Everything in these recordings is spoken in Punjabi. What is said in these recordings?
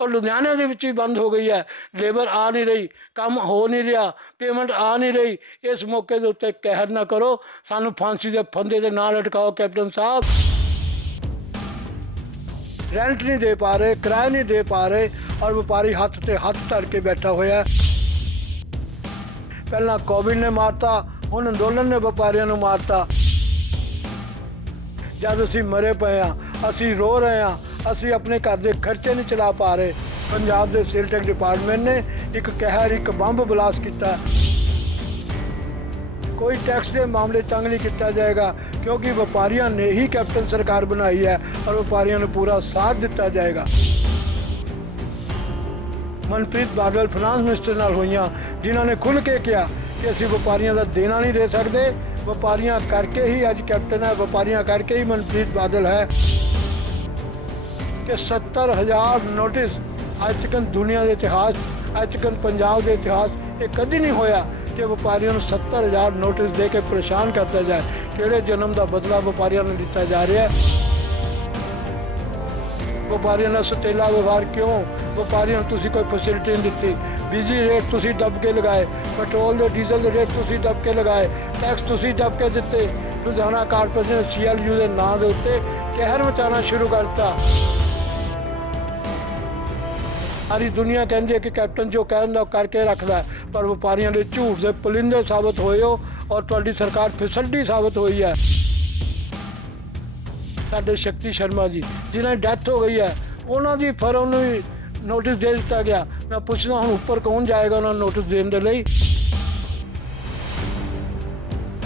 और लुधियाने ਦੇ ਵਿੱਚ ਵੀ ਬੰਦ ਹੋ ਗਈ ਹੈ। ਲੇਬਰ ਆ ਨਹੀਂ ਰਹੀ, ਕੰਮ ਹੋ ਨਹੀਂ ਰਿਹਾ, ਪੇਮੈਂਟ ਆ ਨਹੀਂ ਰਹੀ। ਇਸ ਮੌਕੇ ਦੇ ਉੱਤੇ ਕਹਿਰ ਨਾ ਕਰੋ, ਸਾਨੂੰ ਫਾਂਸੀ ਦੇ ਫੰਦੇ ਦੇ ਨਾਲ ਲਟਕਾਓ। ਕੈਪਟਨ ਸਾਹਿਬ ਰੈਂਟ नहीं दे पा रहे, किराया नहीं दे पा रहे और व्यापारी हथ से हथ धर के बैठा होया है। पहला कोविड ने मारता, हुण अंदोलन ने व्यापारियों को मारता। जब असी मरे पे हाँ, असी रो रहे हैं, असी अपने घर के खर्चे नहीं चला पा रहे। पंजाब के सेल टैक्स डिपार्टमेंट ने एक कहर, एक बंब ब्लास्ट किया। कोई टैक्स के मामले तंग नहीं किया जाएगा, क्योंकि व्यापारियों ने ही कैप्टन सरकार बनाई है और व्यापारियों ने पूरा साथ दिता जाएगा। मनप्रीत बादल फाइनांस मिनिस्टर नाल होइयां, जिन्होंने खुल के कहा कि असीं व्यापारियों का देना नहीं दे सकते। व्यापारियों करके ही अज कैप्टन है, व्यापारियों करके ही मनप्रीत बादल है। कि 70,000 नोटिस अज तक दुनिया के इतिहास, अज तक पंजाब के इतिहास ये कभी नहीं होया कि व्यापारियों 70,000 नोटिस दे के परेशान करता जाए। किहड़े जन्म का बदला व्यापारियों ने दिता जा रहा है? व्यापारियों ने सतेला व्यवहार क्यों? व्यापारियों तुसी कोई फैसिलिटी नहीं दी। बिजली रेट तुसी दब के लगाए, पेट्रोल के डीजल के रेट तुसी दब के लगाए, टैक्स तुसी दब के दिते। लुधियाना कारपोरेशन ने CLU के नाम के उत्ते कहर मचाना शुरू करता। सारी दुनिया कहती है कि कैप्टन जो कहता करके रखता है, पर व्यापारियों के झूठ के पुलिंदे साबित होए हो और तुहाडी सरकार फिसलडी साबित हुई है। साडे शक्ति शर्मा जी जिन्हें डेथ हो गई है, उन्होंने फर्म को नोटिस दे दिता गया। मैं पूछना हूँ ऊपर कौन जाएगा उन्होंने नोटिस देने के लिए?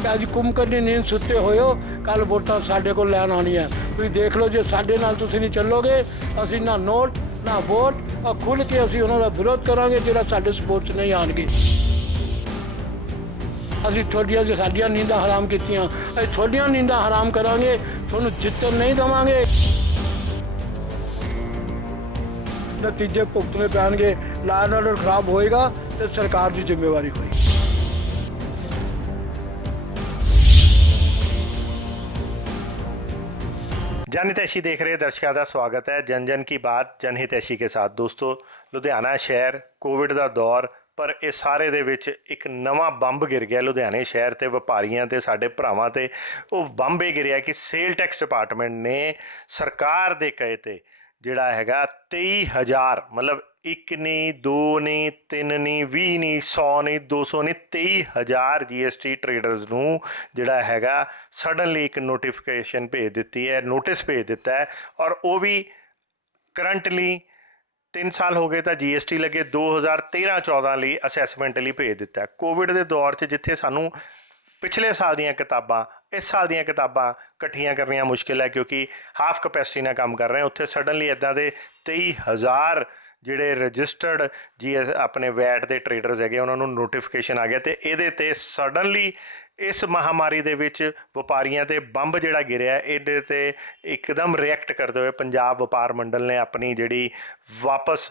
अज कुंभकर्णी नींद सुते हुए हो, कल वोटां साडे कोल लैन आनी है। तुसीं देख लो, जो साडे नाल तुसीं नहीं चलोगे, असीं ना नोट ना वोट, और खुल के असीं उन्हां दा विरोध करांगे जिहड़ा साडे सपोर्ट च नहीं आउणगे। असीं तुहाडीआं जो साडीआं नींदां हराम कीतीआं, असीं तुहाडीआं नींदां हराम करांगे, तुहानूं जिੱਤਣ नहीं देवांगे। नतीजे भुगतने पैणगे, लॉ एंड ऑर्डर खराब होएगा तो सरकार की जिम्मेवारी होएगी। जनहितैषी देख रहे दर्शकों का स्वागत है। जन जन की बात जनहितैषी के साथ। दोस्तों, लुधियाना शहर कोविड का दौर, पर इस सारे दे विच एक नवा बंब गिर गया लुधियाने शहर ते व्यापारियों ते साडे भरावां ते। वो बंब ये गिरिया कि सेल टैक्स डिपार्टमेंट ने सरकार दे कहे ते जिहड़ा हैगा 23,000, मतलब एक नहीं, दो नहीं, तीन नहीं, 20 नहीं, 100 नहीं, 200 नहीं, 23,000 GST ट्रेडर्स नूं जिहड़ा हैगा सडनली एक नोटिफिकेशन भेज दिती है, नोटिस भेज दिता है। और वो भी करंटली 3 साल हो गए तो GST लगे 2013-14 ਲਈ असैसमेंट ਲਈ भेज दिता है। कोविड के दौर च जिथे सानू पिछले साल ਦੀਆਂ किताबां इस साल ਦੀਆਂ किताबां ਇਕੱਠੀਆਂ ਕਰਨੀਆਂ मुश्किल है, क्योंकि हाफ कैपेसिटी ਨਾਲ ਕੰਮ कर रहे हैं। उत्थे सडनली इदां दे 23,000 ਜਿਹੜੇ ਰਜਿਸਟਰਡ ਆਪਣੇ ਵੈਟ ਦੇ ਟਰੇਡਰਸ ਹੈਗੇ ਉਹਨਾਂ ਨੂੰ ਨੋਟੀਫਿਕੇਸ਼ਨ ਆ ਗਿਆ। ਤੇ ਇਹਦੇ ਤੇ ਸਡਨਲੀ ਇਸ ਮਹਾਮਾਰੀ ਦੇ ਵਿੱਚ ਵਪਾਰੀਆਂ ਤੇ ਬੰਬ ਜਿਹੜਾ ਗਿਰਿਆ, ਇਹਦੇ ਤੇ ਇੱਕਦਮ ਰਿਐਕਟ ਕਰਦੇ ਹੋਏ ਪੰਜਾਬ ਵਪਾਰ ਮੰਡਲ ਨੇ ਆਪਣੀ ਜਿਹੜੀ ਵਾਪਸ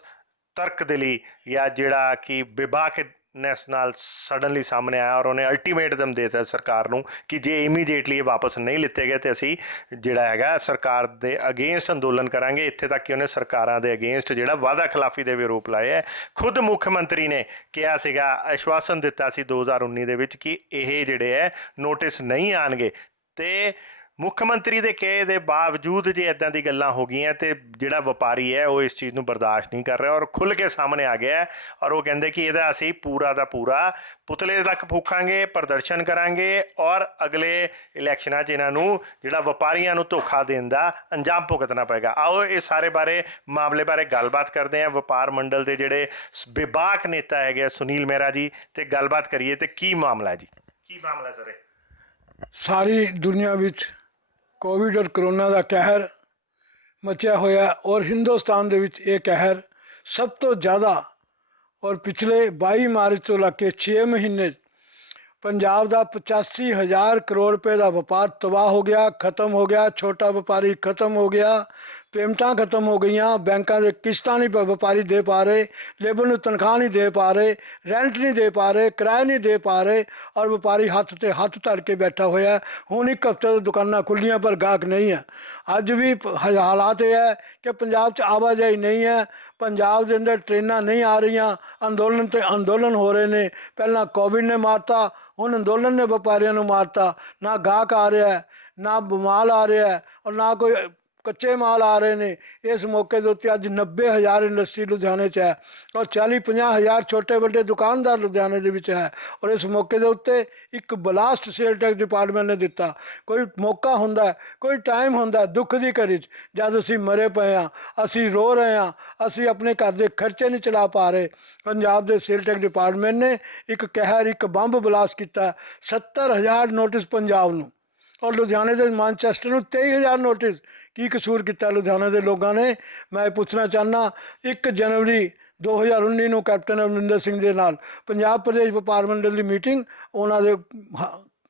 ਤਰਕ ਦੇ ਲਈ ਜਾਂ ਜਿਹੜਾ ਕਿ ਵਿਭਾਗਨੈਸ ਨਾਲ ਸਡਨਲੀ ਸਾਹਮਣੇ ਆਇਆ और उन्हें अल्टीमेटम देता सरकार ਨੂੰ कि जे ਇਮੀਡੀਏਟਲੀ वापस नहीं लिते गए तो असी ਜਿਹੜਾ ਹੈਗਾ सरकार के अगेंस्ट अंदोलन करांगे। इत्थे तक कि उन्हें सरकारों के अगेंस्ट ਜਿਹੜਾ वादा खिलाफी के भी आरोप लाए है। खुद मुख्य मंत्री ने किया सीगा, आश्वासन दिता सी 2019 ਦੇ ਵਿੱਚ कि ਇਹ ਜਿਹੜੇ है नोटिस नहीं आएंगे। तो मुख्य मंत्री के कहे के बावजूद जे इदां दी गल्लां हो गई तो जिहड़ा व्यापारी है वो इस चीज़ को बर्दाश्त नहीं कर रहा और खुल के सामने आ गया है। और वो कहते कि इहदा असीं पूरा दा पूरा पुतले तक फूकांगे, प्रदर्शन करांगे और अगले इलैक्शनां 'च इन्हां नूं जिहड़ा व्यापारियां नूं धोखा देण दा अंजाम भुगतना पेगा। आओ इस सारे बारे मामले बारे गलबात करते हैं व्यापार मंडल के जिहड़े विभाग नेता है सुनील मेहरा जी, तो गलबात करिए। तो की मामला है जी, की मामला सर? सारी दुनिया विच कोविड और करोना का कहर मचिया होया और हिंदुस्तान दे विच ये कहर सब तो ज़्यादा। और पिछले 22 मार्च तो लग के 6 महीने पंजाब का 85,000 करोड़ रुपए का व्यापार तबाह हो गया, खत्म हो गया। छोटा व्यापारी खत्म हो गया, पेमेंटां खत्म हो गई, बैंकों के किश्तां नहीं व्यापारी दे पा रहे, लेबर ਨੂੰ तनख्वाह नहीं दे पा रहे, रेंट नहीं दे पा रहे, किराया नहीं दे पा रहे और व्यापारी हੱਥ ਤੇ ਹੱਥ ਧਰ ਕੇ ਬੈਠਾ ਹੋਇਆ। ਹੁਣ ਇੱਕ ਹਫ਼ਤੇ ਤੋਂ ਦੁਕਾਨਾਂ ਖੁੱਲੀਆਂ ਪਰ ਗਾਹਕ ਨਹੀਂ ਹੈ। ਅੱਜ ਵੀ ਹਾਲਾਤ ਇਹ ਹੈ ਕਿ ਪੰਜਾਬ 'ਚ ਆਵਾਜਾਈ ਨਹੀਂ ਹੈ, ਪੰਜਾਬ ਦੇ ਅੰਦਰ ਟ੍ਰੇਨਾਂ ਨਹੀਂ ਆ ਰਹੀਆਂ, ਅੰਦੋਲਨ ਤੇ ਅੰਦੋਲਨ ਹੋ ਰਹੇ ਨੇ। ਪਹਿਲਾਂ ਕੋਵਿਡ ਨੇ ਮਾਰਤਾ, ਹੁਣ ਅੰਦੋਲਨ ਨੇ ਵਪਾਰੀਆਂ ਨੂੰ ਮਾਰਤਾ। ਨਾ ਗਾਹਕ ਆ ਰਿਹਾ ਹੈ, ਨਾ ਮਾਲ ਆ ਰਿਹਾ ਹੈ ਔਰ ਨਾ ਕੋਈ ਕੱਚੇ ਮਾਲ ਆ ਰਹੇ ਨੇ। ਇਸ ਮੌਕੇ ਦੇ ਉੱਤੇ ਅੱਜ 90,000 ਇੰਡਸਟਰੀ ਲੁਧਿਆਣੇ 'ਚ ਹੈ ਔਰ 40-50,000 ਛੋਟੇ ਵੱਡੇ ਦੁਕਾਨਦਾਰ ਲੁਧਿਆਣੇ ਦੇ ਵਿੱਚ ਹੈ। ਔਰ ਇਸ ਮੌਕੇ ਦੇ ਉੱਤੇ ਇੱਕ ਬਲਾਸਟ ਸੇਲ ਟੈਕਸ ਡਿਪਾਰਟਮੈਂਟ ਨੇ ਦਿੱਤਾ। ਕੋਈ ਮੌਕਾ ਹੁੰਦਾ, ਕੋਈ ਟਾਈਮ ਹੁੰਦਾ ਦੁੱਖ ਦੀ ਘੜੀ 'ਚ, ਜਦ ਅਸੀਂ ਮਰੇ ਪਏ ਹਾਂ, ਅਸੀਂ ਰੋ ਰਹੇ ਹਾਂ, ਅਸੀਂ ਆਪਣੇ ਘਰ ਦੇ ਖਰਚੇ ਨਹੀਂ ਚਲਾ ਪਾ ਰਹੇ, ਪੰਜਾਬ ਦੇ ਸੇਲ ਟੈਕਸ ਡਿਪਾਰਟਮੈਂਟ ਨੇ ਇੱਕ ਕਹਿਰ, ਇੱਕ ਬੰਬ ਬਲਾਸਟ ਕੀਤਾ। 70,000 ਨੋਟਿਸ ਪੰਜਾਬ ਨੂੰ ਔਰ ਲੁਧਿਆਣੇ ਦੇ ਮਾਨਚੈਸਟਰ ਨੂੰ 23,000 ਨੋਟਿਸ। ਕੀ ਕਸੂਰ ਕੀਤਾ ਲੁਧਿਆਣੇ ਦੇ ਲੋਕਾਂ ਨੇ? ਮੈਂ ਪੁੱਛਣਾ ਚਾਹੁੰਦਾ, 1 ਜਨਵਰੀ 2019 ਨੂੰ ਕੈਪਟਨ ਅਮਰਿੰਦਰ ਸਿੰਘ ਦੇ ਨਾਲ ਪੰਜਾਬ ਪ੍ਰਦੇਸ਼ ਵਪਾਰ ਮੰਡਲ ਦੀ ਮੀਟਿੰਗ ਉਹਨਾਂ ਦੇ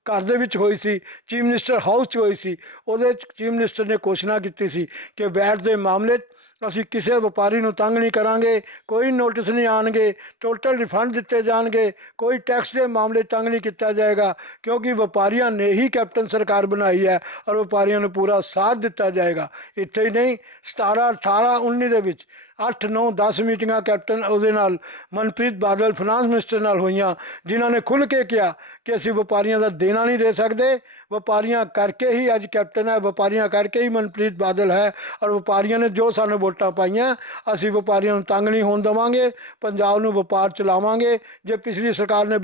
ਘਰ ਦੇ ਵਿੱਚ ਹੋਈ ਸੀ, ਚੀਫ ਮਿਨਿਸਟਰ ਹਾਊਸ 'ਚ ਹੋਈ ਸੀ। ਉਹਦੇ 'ਚ ਚੀਫ ਮਿਨਿਸਟਰ ਨੇ ਘੋਸ਼ਣਾ ਕੀਤੀ ਸੀ ਕਿ ਵੈਟ ਦੇ ਮਾਮਲੇ 'ਚ ਅਸੀਂ ਕਿਸੇ ਵਪਾਰੀ ਨੂੰ ਤੰਗ ਨਹੀਂ ਕਰਾਂਗੇ, ਕੋਈ ਨੋਟਿਸ ਨਹੀਂ ਆਉਣਗੇ, ਟੋਟਲ ਰਿਫੰਡ ਦਿੱਤੇ ਜਾਣਗੇ, ਕੋਈ ਟੈਕਸ ਦੇ ਮਾਮਲੇ ਤੰਗ ਨਹੀਂ ਕੀਤਾ ਜਾਏਗਾ, ਕਿਉਂਕਿ ਵਪਾਰੀਆਂ ਨੇ ਹੀ ਕੈਪਟਨ ਸਰਕਾਰ ਬਣਾਈ ਹੈ ਔਰ ਵਪਾਰੀਆਂ ਨੂੰ ਪੂਰਾ ਸਾਥ ਦਿੱਤਾ ਜਾਏਗਾ। ਇੱਥੇ ਹੀ ਨਹੀਂ, 17, 18, 19 ਦੇ ਵਿੱਚ 8, 9, 10 ਮੀਟਿੰਗਾਂ ਕੈਪਟਨ ਉਹਦੇ ਨਾਲ ਮਨਪ੍ਰੀਤ ਬਾਦਲ ਫਾਈਨਾਂਸ ਮਿਨਿਸਟਰ ਨਾਲ ਹੋਈਆਂ, ਜਿਨ੍ਹਾਂ ਨੇ ਖੁੱਲ੍ਹ ਕੇ ਕਿਹਾ ਕਿ ਅਸੀਂ ਵਪਾਰੀਆਂ ਦਾ ਦੇਣਾ ਨਹੀਂ ਦੇ ਸਕਦੇ। ਵਪਾਰੀਆਂ ਕਰਕੇ ਹੀ ਅੱਜ ਕੈਪਟਨ ਹੈ, ਵਪਾਰੀਆਂ ਕਰਕੇ ਹੀ ਮਨਪ੍ਰੀਤ ਬਾਦਲ ਹੈ ਔਰ ਵਪਾਰੀਆਂ ਨੇ ਜੋ ਸਾਨੂੰ ਵੋਟਾਂ ਪਾਈਆਂ, ਅਸੀਂ ਵਪਾਰੀਆਂ ਨੂੰ ਤੰਗ ਨਹੀਂ ਹੋਣ ਦੇਵਾਂਗੇ, ਪੰਜਾਬ ਨੂੰ ਵਪਾਰ ਚਲਾਵਾਂਗੇ। ਜੇ ਪਿਛਲੀ ਸਰਕਾਰ ਨੇ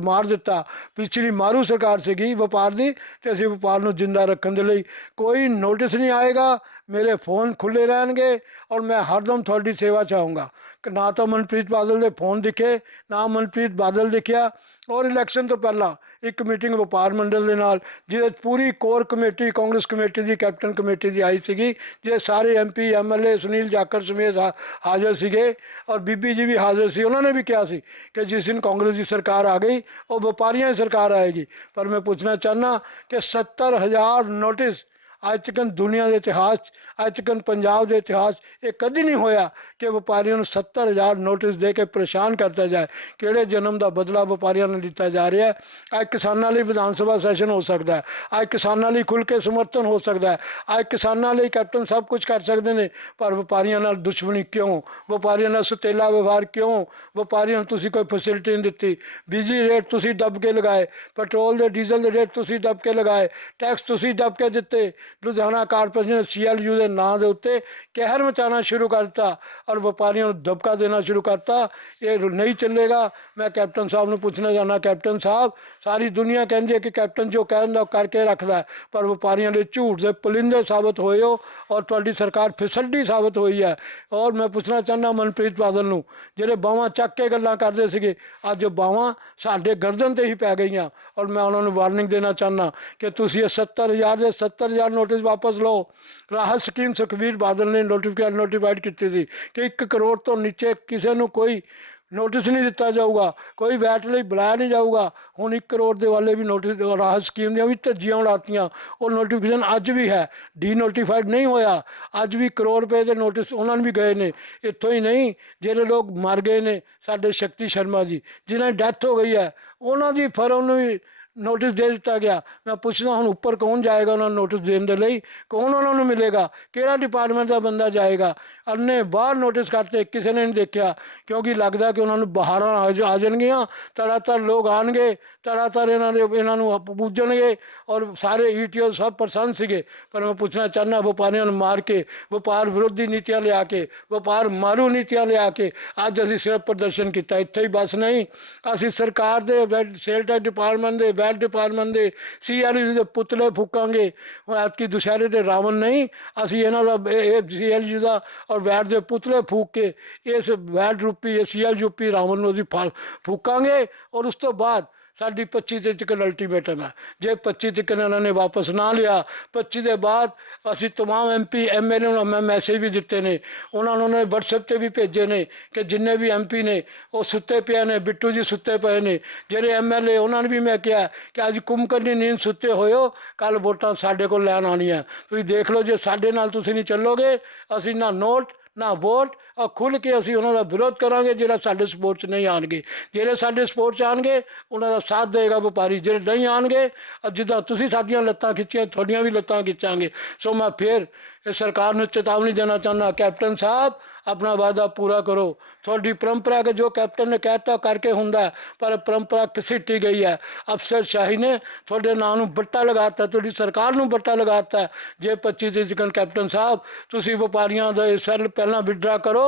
ਮਾਰ ਦਿੱਤਾ, ਪਿਛਲੀ ਮਾਰੂ ਸਰਕਾਰ ਸੀਗੀ ਵਪਾਰ ਦੀ, ਤੇ ਅਸੀਂ ਵਪਾਰ ਨੂੰ ਜਿੰਦਾ ਰੱਖਣ ਦੇ ਲਈ ਕੋਈ ਨੋਟਿਸ ਨਹੀਂ ਆਏਗਾ। ਮੇਰੇ फ़ोन खुले रहने और मैं हरदम थोड़ी सेवा चाहूँगा। ना तो मनप्रीत बादल के फ़ोन दिखे, ना मनप्रीत बादल दिखा। और इलैक्शन तो पहला एक मीटिंग वपार मंडल के नाल जिहदे पूरी कोर कमेटी, कांग्रेस कमेटी की, कैप्टन कमेटी की आई सी, जे सारे MP MLA सुनील जाखड़ समेत हाज़र सीगे और बीबी जी भी हाज़र सी। उन्होंने भी कहा सी कि जिस दिन कांग्रेस की सरकार आ गई और व्यापारियों की सरकार आएगी। पर मैं पूछना चाहना कि 70,000 नोटिस ਅੱਜ ਤੱਕ ਦੁਨੀਆ ਦੇ ਇਤਿਹਾਸ 'ਚ, ਅੱਜ ਤੱਕ ਪੰਜਾਬ ਦੇ ਇਤਿਹਾਸ ਇਹ ਕਦੀ ਨਹੀਂ ਹੋਇਆ ਕਿ ਵਪਾਰੀਆਂ ਨੂੰ 70,000 ਨੋਟਿਸ ਦੇ ਕੇ ਪਰੇਸ਼ਾਨ ਕਰਤਾ ਜਾਏ। ਕਿਹੜੇ ਜਨਮ ਦਾ ਬਦਲਾ ਵਪਾਰੀਆਂ ਨੂੰ ਲਿੱਤਾ ਜਾ ਰਿਹਾ ਹੈ? ਅੱਜ ਕਿਸਾਨਾਂ ਲਈ ਵਿਧਾਨ ਸਭਾ ਸੈਸ਼ਨ ਹੋ ਸਕਦਾ ਹੈ, ਅੱਜ ਕਿਸਾਨਾਂ ਲਈ ਖੁੱਲ੍ਹ ਕੇ ਸਮਰਥਨ ਹੋ ਸਕਦਾ ਹੈ, ਅੱਜ ਕਿਸਾਨਾਂ ਲਈ ਕੈਪਟਨ ਸਭ ਕੁਝ ਕਰ ਸਕਦੇ ਨੇ। ਪਰ ਵਪਾਰੀਆਂ ਨਾਲ ਦੁਸ਼ਮਣੀ ਕਿਉਂ? ਵਪਾਰੀਆਂ ਨਾਲ ਸੁਤੇਲਾ ਵਿਵਹਾਰ ਕਿਉਂ? ਵਪਾਰੀਆਂ ਨੂੰ ਤੁਸੀਂ ਕੋਈ ਫੈਸਿਲਿਟੀ ਨਹੀਂ ਦਿੱਤੀ। ਬਿਜਲੀ ਰੇਟ ਤੁਸੀਂ ਦੱਬ ਕੇ ਲਗਾਏ, ਪੈਟਰੋਲ ਦੇ ਡੀਜ਼ਲ ਦੇ ਰੇਟ ਤੁਸੀਂ ਦੱਬ ਕੇ ਲਗਾਏ, ਟੈਕਸ ਤੁਸੀਂ ਦੱਬ ਕੇ ਦਿੱਤੇ। ਲੁਧਿਆਣਾ ਕਾਰਪੋਰੇਸ਼ਨ ਨੇ CLU ਦੇ ਨਾਂ ਦੇ ਉੱਤੇ ਕਹਿਰ ਮਚਾਉਣਾ ਸ਼ੁਰੂ ਕਰ ਦਿੱਤਾ ਔਰ ਵਪਾਰੀਆਂ ਨੂੰ ਦਬਕਾ ਦੇਣਾ ਸ਼ੁਰੂ ਕਰਤਾ। ਇਹ ਨਹੀਂ ਚੱਲੇਗਾ। ਮੈਂ ਕੈਪਟਨ ਸਾਹਿਬ ਨੂੰ ਪੁੱਛਣਾ ਚਾਹੁੰਦਾ, ਕੈਪਟਨ ਸਾਹਿਬ, ਸਾਰੀ ਦੁਨੀਆ ਕਹਿੰਦੀ ਹੈ ਕਿ ਕੈਪਟਨ ਜੋ ਕਹਿੰਦਾ ਉਹ ਕਰਕੇ ਰੱਖਦਾ, ਪਰ ਵਪਾਰੀਆਂ ਦੇ ਝੂਠ ਦੇ ਪੁਲਿੰਦੇ ਸਾਬਤ ਹੋਏ ਹੋ ਔਰ ਤੁਹਾਡੀ ਸਰਕਾਰ ਫਿਸਲਟੀ ਸਾਬਤ ਹੋਈ ਹੈ। ਔਰ ਮੈਂ ਪੁੱਛਣਾ ਚਾਹੁੰਦਾ ਮਨਪ੍ਰੀਤ ਬਾਦਲ ਨੂੰ, ਜਿਹੜੇ ਬਾਹਾਂ ਚੱਕ ਕੇ ਗੱਲਾਂ ਕਰਦੇ ਸੀਗੇ, ਅੱਜ ਬਾਹਾਂ ਸਾਡੇ ਗਰਦਨ 'ਤੇ ਹੀ ਪੈ ਗਈਆਂ। ਔਰ ਮੈਂ ਉਹਨਾਂ ਨੂੰ ਵਾਰਨਿੰਗ ਦੇਣਾ ਚਾਹੁੰਦਾ ਕਿ ਤੁਸੀਂ ਇਹ 70,000 ਦੇ 70,000 ਨੋਟਿਸ ਵਾਪਸ ਲਓ। ਰਾਹਤ ਸਕੀਮ ਸੁਖਬੀਰ ਬਾਦਲ ਨੇ ਨੋਟੀਫਾਈਡ ਕੀਤੀ ਸੀ ਕਿ 1 ਕਰੋੜ ਤੋਂ ਨੀਚੇ ਕਿਸੇ ਨੂੰ ਕੋਈ ਨੋਟਿਸ ਨਹੀਂ ਦਿੱਤਾ ਜਾਊਗਾ, ਕੋਈ ਵੈਟ ਲਈ ਬੁਲਾਇਆ ਨਹੀਂ ਜਾਊਗਾ। ਹੁਣ 1 ਕਰੋੜ ਦੇ ਵਾਲੇ ਵੀ ਨੋਟਿਸ, ਰਾਹਤ ਸਕੀਮ ਦੀਆਂ ਵੀ ਧੱਜੀਆਂ ਉਡਾਤੀਆਂ। ਉਹ ਨੋਟੀਫਿਕੇਸ਼ਨ ਅੱਜ ਵੀ ਹੈ, ਡੀਨੋਟੀਫਾਈਡ ਨਹੀਂ ਹੋਇਆ। ਅੱਜ ਵੀ ਕਰੋੜ ਰੁਪਏ ਦੇ ਨੋਟਿਸ ਉਹਨਾਂ ਨੂੰ ਵੀ ਗਏ ਨੇ। ਇੱਥੋਂ ਹੀ ਨਹੀਂ, ਜਿਹੜੇ ਲੋਕ ਮਰ ਗਏ ਨੇ, ਸਾਡੇ ਸ਼ਕਤੀ ਸ਼ਰਮਾ ਜੀ ਜਿਨ੍ਹਾਂ ਦੀ ਡੈਥ ਹੋ ਗਈ ਹੈ, ਉਹਨਾਂ ਦੀ ਫਰਮ ਨੂੰ ਵੀ ਨੋਟਿਸ ਦੇ ਦਿੱਤਾ ਗਿਆ। ਮੈਂ ਪੁੱਛਦਾ ਹੁਣ ਉੱਪਰ ਕੌਣ ਜਾਏਗਾ ਉਹਨਾਂ ਨੂੰ ਨੋਟਿਸ ਦੇਣ ਦੇ ਲਈ? ਕੌਣ ਉਹਨਾਂ ਨੂੰ ਮਿਲੇਗਾ? ਕਿਹੜਾ ਡਿਪਾਰਟਮੈਂਟ ਦਾ ਬੰਦਾ ਜਾਏਗਾ? ਅੰਨੇ ਬਾਹਰ ਨੋਟਿਸ ਕਰਤੇ, ਕਿਸੇ ਨੇ ਨਹੀਂ ਦੇਖਿਆ, ਕਿਉਂਕਿ ਲੱਗਦਾ ਕਿ ਉਹਨਾਂ ਨੂੰ ਬਹਾਰਾਂ ਆ ਜਾਣਗੀਆਂ, ਤੜਾਤੜ ਲੋਕ ਆਉਣਗੇ, ਤੜਾਤੜ ਇਹਨਾਂ ਨੂੰ ਪੂਜਣਗੇ ਔਰ ਸਾਰੇ ETO ਸਭ ਪ੍ਰਸੰਨ ਸੀਗੇ। ਪਰ ਮੈਂ ਪੁੱਛਣਾ ਚਾਹੁੰਦਾ, ਵਪਾਰੀਆਂ ਨੂੰ ਮਾਰ ਕੇ, ਵਪਾਰ ਵਿਰੋਧੀ ਨੀਤੀਆਂ ਲਿਆ ਕੇ, ਵਪਾਰ ਮਾਰੂ ਨੀਤੀਆਂ ਲਿਆ ਕੇ ਅੱਜ ਅਸੀਂ ਸਿਰਫ ਪ੍ਰਦਰਸ਼ਨ ਕੀਤਾ। ਇੱਥੇ ਹੀ ਬਸ ਨਹੀਂ, ਅਸੀਂ ਸਰਕਾਰ ਦੇ ਸੇਲ ਟੈਕਸ ਡਿਪਾਰਟਮੈਂਟ ਦੇ, ਵੈਟ ਡਿਪਾਰਟਮੈਂਟ ਦੇ, CLU ਦੇ ਪੁਤਲੇ ਫੂਕਾਂਗੇ। ਐਤਕੀ ਦੁਸ਼ਹਿਰੇ ਤੇ ਰਾਵਣ ਨਹੀਂ, ਅਸੀਂ ਇਹਨਾਂ ਦਾ CLU ਦਾ ਔਰ ਵੈਟ ਦੇ ਪੁਤਲੇ ਫੂਕ ਕੇ ਇਸ ਵੈਟ ਰੂਪੀ, CLU ਰਾਵਣ ਨੂੰ ਅਸੀਂ ਫੂਕਾਂਗੇ। ਔਰ ਉਸ ਤੋਂ ਬਾਅਦ ਸਾਡੀ 25 ਤਰੀਕ ਤੱਕ ਅਲਟੀਮੇਟਮ ਹੈ। ਜੇ 25 ਤੱਕ ਇਹਨਾਂ ਨੇ ਵਾਪਸ ਨਾ ਲਿਆ, 25 ਦੇ ਬਾਅਦ ਅਸੀਂ तमाम MP MLA ਨੂੰ ਮੈਂ ਮੈਸੇਜ ਵੀ ਦਿੱਤੇ ਨੇ, ਉਹਨਾਂ ਨੇ WhatsApp ਤੇ ਵੀ ਭੇਜੇ ਨੇ ਕਿ ਜਿੰਨੇ ਵੀ MP ਨੇ ਉਹ ਸੁੱਤੇ ਪਏ ਨੇ, ਬਿੱਟੂ ਜੀ ਸੁੱਤੇ ਪਏ ਨੇ। ਜਿਹੜੇ MLA ਉਹਨਾਂ ਨੂੰ ਵੀ ਮੈਂ ਕਿਹਾ ਕਿ ਅੱਜ ਕੁੰਭਕਰਨੀ ਨੀਂਦ ਸੁੱਤੇ ਹੋਇਓ, ਕੱਲ ਵੋਟਾਂ ਸਾਡੇ ਕੋਲ ਲੈਣ ਆਉਣੀਆਂ। ਤੁਸੀਂ ਦੇਖ ਲਓ, ਜੇ ਸਾਡੇ ਨਾਲ ਤੁਸੀਂ ਨਹੀਂ ਚੱਲੋਗੇ, ਅਸੀਂ ਨਾ ਨੋਟ ਨਾ ਵੋਟ, और खुल के असी उन्होंने विरोध करांगे जो साढ़े सपोर्ट च नहीं आएंगे। जो साढ़े सपोर्ट च आएंगे उन्होंने साथ देगा व्यापारी, जो नहीं आएंगे जिदा तुसी साडियां लत्तां खिच्चियां थोड़ियां भी लत्तां खिंचांगे। सो मैं फिर सरकार ने चेतावनी देना चाहना, कैप्टन साहब अपना वादा पूरा करो। थोड़ी परंपरा के जो कैप्टन ने कहता करके हुंदा, पर परंपरा घसीटी गई है। अफसरशाही ने थोड़े नाम बट्टा लगाता, थोड़ी सरकार नूं बट्टा लगाता। जे 25 तरीक कैप्टन साहब तुसी व्यापारियों दे सैल पहला विड्रा करो,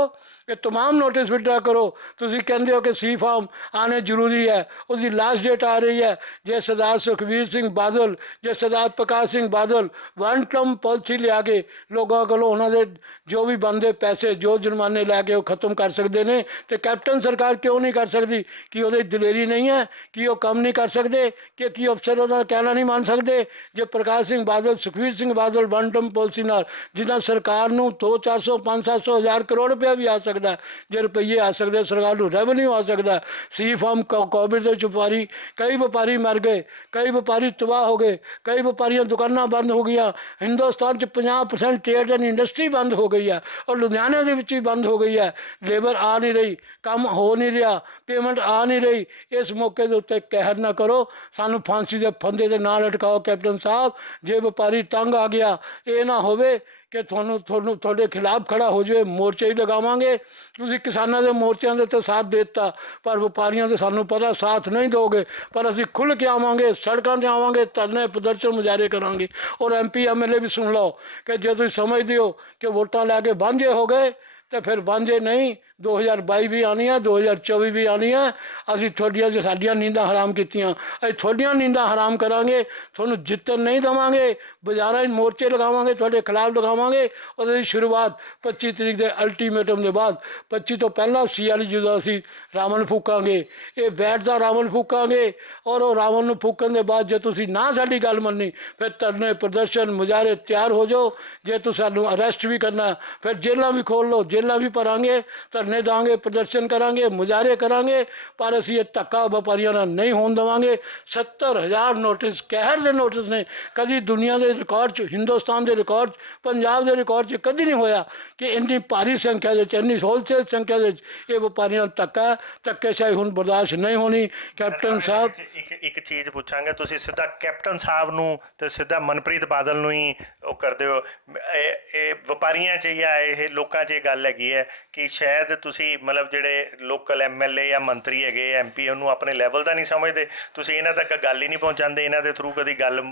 ये तमाम नोटिस विड्रा करो। तुसी कहंदे हो कि सी फार्म आने जरूरी है, उसकी लास्ट डेट आ रही है। जे सरदार सुखबीर सिंह बादल, जे सरदार Prakash Singh Badal one term policy लिया के लोगों को उन्होंने जो भी बनते पैसे जो जुर्माने लैके वो खत्म कर सकते हैं, तो कैप्टन सरकार क्यों नहीं कर सकती? कि वो दलेरी नहीं है कि वो कम नहीं कर सकते, कि अफसर उन्होंने कहना नहीं मान सकते? जो Prakash Singh Badal Sukhbir Singh Badal one term policy नाल जिन्ना सरकार नूं 200-400 500-700 हज़ार करोड़ रुपया भी आ सकता, जो रुपये आ सकते, सरकार नूं रेवन्यू आ सकता। सी फार्म कोविड के व्यापारी कई व्यापारी मर गए, कई व्यापारी तबाह हो गए, कई व्यापारियों दुकाना बंद हो गई। हिंदुस्तान 50% ट्रेड एंड इंडस्ट्री बंद हो गई है और लुधियाने के विच भी बंद हो गई है। लेबर आ नहीं रही, काम हो नहीं रहा, पेमेंट आ नहीं रही। इस मौके के उत्ते कहर ना करो, सानू फांसी के फंदे ते ना लटकाओ। कैप्टन साहब जे व्यापारी तंग आ गया, ये ना होवे कि थोड़े खिलाफ खड़ा हो जाए, मोर्चे ही लगावांगे। तुसीं किसानों के मोर्चों के तो साथ देता, पर व्यापारियों से सानू पता साथ नहीं दोगे। पर असीं खुल के आवांगे, सड़कों से आवांगे, धरने प्रदर्शन मुजाहरे करांगे। और MP MLA भी सुन लो कि जो तुसीं समझदे हो कि वोटां लैके वांझे हो गए, तो फिर वांझे नहीं। 2022 भी आनी है, 2024 भी आनी है। असीं थोड़ियां जो साडियां नींदां हराम कीतियां, असीं थोड़ियां नींदां हराम करांगे। तुहानूं जिੱਤਣ नहीं देवांगे, बाजारां 'ਚ मोर्चे लगावांगे, तुहाडे खिलाफ लगावांगे। ਉਹਦੀ शुरुआत 25 तरीक के अल्टीमेटम के बाद, 25 तो पहला CL ਜਦੋਂ ਅਸੀਂ ਰਾਵਣ ਫੂਕਾਂਗੇ, ਇਹ ਵੈਟ ਦਾ ਰਾਵਣ ਫੂਕਾਂਗੇ। और वो रावण ਨੂੰ फूकਣ के बाद जे तुसीं ना साडी गल मन्नी, फिर धरने प्रदर्शन मुजाहरे तैयार हो जाओ। जे तुसीं सानूं अरेस्ट भी करना, फिर जेलां भी खोल लो, जेलां भी भरांगे, धरने देंगे, प्रदर्शन करांगे, मुजाहरे करांगे। पर असीं ये धक्का व्यापारियों नाल नहीं होण देवांगे। 70,000 नोटिस कहर के नोटिस ने, कभी दुनिया के रिकॉर्ड च, हिंदुस्तान के रिकॉर्ड, पंजाब के रिकॉर्ड च कभी नहीं होया कि इन्नी भारी संख्या के, इन्नी होलसेल संख्या के ये व्यापारियों धक्का धक्केशाही हुण बर्दाश्त नहीं होनी। कैप्टन साहब ਇੱਕ ਚੀਜ਼ ਪੁੱਛਾਂਗੇ, ਤੁਸੀਂ ਸਿੱਧਾ ਕੈਪਟਨ ਸਾਹਿਬ ਨੂੰ ਤੇ ਸਿੱਧਾ ਮਨਪ੍ਰੀਤ ਬਾਦਲ ਨੂੰ ਹੀ ਉਹ ਕਰਦੇ ਹੋ। ਇਹ ਵਪਾਰੀਆਂ 'ਚ ਜਾਂ ਇਹ ਲੋਕਾਂ 'ਚ ਇਹ ਗੱਲ ਹੈਗੀ ਹੈ ਕਿ ਸ਼ਾਇਦ ਤੁਸੀਂ ਮਤਲਬ ਜਿਹੜੇ ਲੋਕਲ MLA ਜਾਂ ਮੰਤਰੀ ਹੈਗੇ MP ਉਹਨੂੰ ਆਪਣੇ ਲੈਵਲ ਦਾ ਨਹੀਂ ਸਮਝਦੇ, ਤੁਸੀਂ ਇਹਨਾਂ ਤੱਕ ਗੱਲ ਹੀ ਨਹੀਂ ਪਹੁੰਚਾਉਂਦੇ, ਇਹਨਾਂ ਦੇ ਥਰੂ ਕਦੀ ਗੱਲ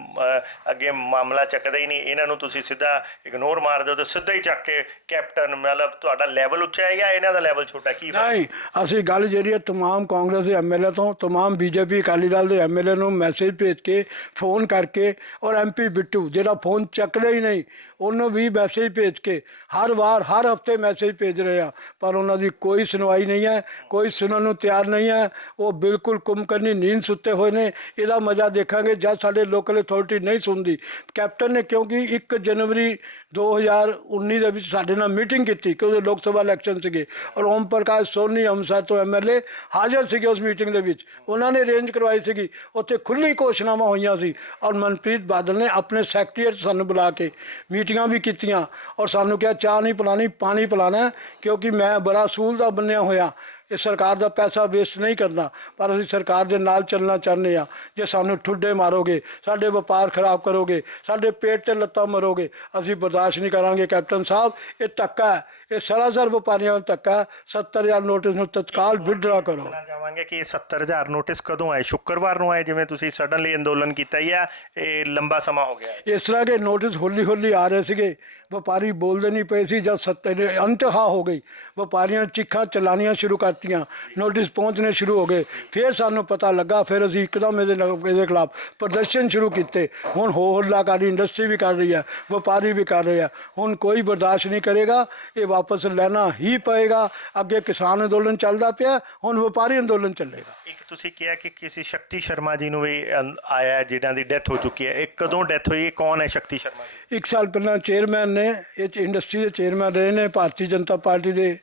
ਅੱਗੇ ਮਾਮਲਾ ਚੱਕਦੇ ਹੀ ਨਹੀਂ, ਇਹਨਾਂ ਨੂੰ ਤੁਸੀਂ ਸਿੱਧਾ ਇਗਨੋਰ ਮਾਰ ਦਿਓ ਤੇ ਸਿੱਧਾ ਹੀ ਚੱਕ ਕੇ ਕੈਪਟਨ, ਮਤਲਬ ਤੁਹਾਡਾ ਲੈਵਲ ਉੱਚਾ ਹੈ ਜਾਂ ਇਹਨਾਂ ਦਾ ਲੈਵਲ ਛੋਟਾ? ਕੀ ਨਹੀਂ, ਅਸੀਂ ਗੱਲ ਜਿਹੜੀ ਹੈ तमाम कांग्रेस के MLA तो, तमाम BJP अकाली दल के MLA ਨੂੰ ਮੈਸੇਜ ਭੇਜ ਕੇ, ਫੋਨ ਕਰਕੇ, और MP ਬਿੱਟੂ ਜਿਹੜਾ ਫੋਨ ਚੱਕਦਾ ਹੀ ਨਹੀਂ, ਉਹਨੂੰ ਵੀ ਮੈਸੇਜ ਭੇਜ ਕੇ ਹਰ ਵਾਰ ਹਰ ਹਫਤੇ ਮੈਸੇਜ ਭੇਜ ਰਹੇ ਆ। ਪਰ ਉਹਨਾਂ ਦੀ ਕੋਈ ਸੁਣਵਾਈ ਨਹੀਂ ਹੈ, ਕੋਈ ਸੁਣਨ ਨੂੰ ਤਿਆਰ ਨਹੀਂ ਹੈ। ਉਹ ਬਿਲਕੁਲ ਕੁੰਭਕਰਨੀ ਨੀਂਦ ਸੁੱਤੇ ਹੋਏ ਨੇ। ਇਹਦਾ ਮਜ਼ਾ ਦੇਖਾਂਗੇ ਜਦ ਸਾਡੇ ਲੋਕਲ ਅਥਾਰਟੀ ਨਹੀਂ ਸੁਣਦੀ। ਕੈਪਟਨ ਨੇ ਕਿਉਂਕਿ 1 ਜਨਵਰੀ 2019 ਦੇ ਵਿੱਚ ਸਾਡੇ ਨਾਲ ਮੀਟਿੰਗ ਕੀਤੀ, ਕਿਉਂਕਿ ਲੋਕ ਸਭਾ ਇਲੈਕਸ਼ਨ ਸੀਗੇ, ਔਰ ਓਮ ਪ੍ਰਕਾਸ਼ ਸੋਨੀ ਅੰਮ੍ਰਿਤਸਰ ਤੋਂ MLA ਹਾਜ਼ਰ ਸੀਗੇ ਉਸ ਮੀਟਿੰਗ ਦੇ ਵਿੱਚ। ਉਹਨਾਂ ਨੇ ਅਰੇਂਜ ਕਰਵਾਈ ਸੀਗੀ, ਉੱਥੇ ਖੁੱਲ੍ਹੀ ਘੋਸ਼ਣਾਵਾਂ ਹੋਈਆਂ ਸੀ। ਔਰ ਮਨਪ੍ਰੀਤ ਬਾਦਲ ਨੇ ਆਪਣੇ ਸੈਕਟਰੀਏਟ ਸਾਨੂੰ ਬੁਲਾ ਕੇ ਮੀਟਿੰਗਾਂ भी कीतियां और सानू क्या चाह नहीं पिलानी, पानी पिलाना है। क्योंकि मैं बड़ा असूल का बनिया होया, ये सरकार का पैसा वेस्ट नहीं करना, पर असीं सरकार के नाल चलना चाहते हैं। जे सानू ठुड्डे मारोगे, साडे व्यापार खराब करोगे, साडे पेट ते लत्तां मरोगे, असीं बर्दाश्त नहीं करांगे। कैप्टन साहब ये धक्का है, ये सरासर व्यापारियों का धक्का है। 70,000 नोटिस ਨੂੰ तत्काल विड्रा करो। ਚਾਹਾਂਗੇ ਕਿ 70,000 ਨੋਟਿਸ ਕਦੋਂ ਆਏ? ਸ਼ੁੱਕਰਵਾਰ ਨੂੰ ਆਏ ਜਿਵੇਂ ਤੁਸੀਂ ਸਡਨਲੀ ਅੰਦੋਲਨ ਕੀਤਾ, ਜਾਂ ਇਹ ਲੰਬਾ ਸਮਾਂ ਹੋ ਗਿਆ? ਇਸ ਤਰ੍ਹਾਂ के नोटिस हौली हौली आ रहे ਸੀਗੇ। व्यापारी बोलते नहीं पे सी। जब 70 अंतहा हो गई, व्यापारियों ने चिखा चलानियां शुरू करतियां, नोटिस पहुँचने शुरू हो गए। फिर सानू पता लगा, फिर असीं एकदम ਇਹਦੇ खिलाफ प्रदर्शन शुरू किए। हुण हो हल्लाकारी इंडस्ट्री भी कर रही है, व्यापारी भी कर रहे हैं। हुण कोई बर्दाश्त नहीं करेगा। ये ਵਾਪਸ ਲੈਣਾ ਹੀ ਪਏਗਾ। ਅੱਗੇ ਕਿਸਾਨ ਅੰਦੋਲਨ ਚੱਲਦਾ ਪਿਆ, ਹੁਣ ਵਪਾਰੀ ਅੰਦੋਲਨ ਚੱਲੇਗਾ। ਇੱਕ ਤੁਸੀਂ ਕਿਹਾ ਕਿ ਕਿਸੇ ਸ਼ਕਤੀ ਸ਼ਰਮਾ ਜੀ ਨੂੰ ਵੀ ਆਇਆ ਹੈ, ਜਿਨ੍ਹਾਂ ਦੀ ਡੈਥ ਹੋ ਚੁੱਕੀ ਹੈ। ਇਹ ਕਦੋਂ ਡੈਥ ਹੋਈ? ਇਹ ਕੌਣ ਹੈ ਸ਼ਕਤੀ ਸ਼ਰਮਾ ਜੀ? 1 ਸਾਲ ਪਹਿਲਾਂ ਚੇਅਰਮੈਨ ਨੇ, ਇਹ 'ਚ ਇੰਡਸਟਰੀ ਦੇ ਚੇਅਰਮੈਨ ਰਹੇ ਨੇ, ਭਾਰਤੀ ਜਨਤਾ ਪਾਰਟੀ ਦੇ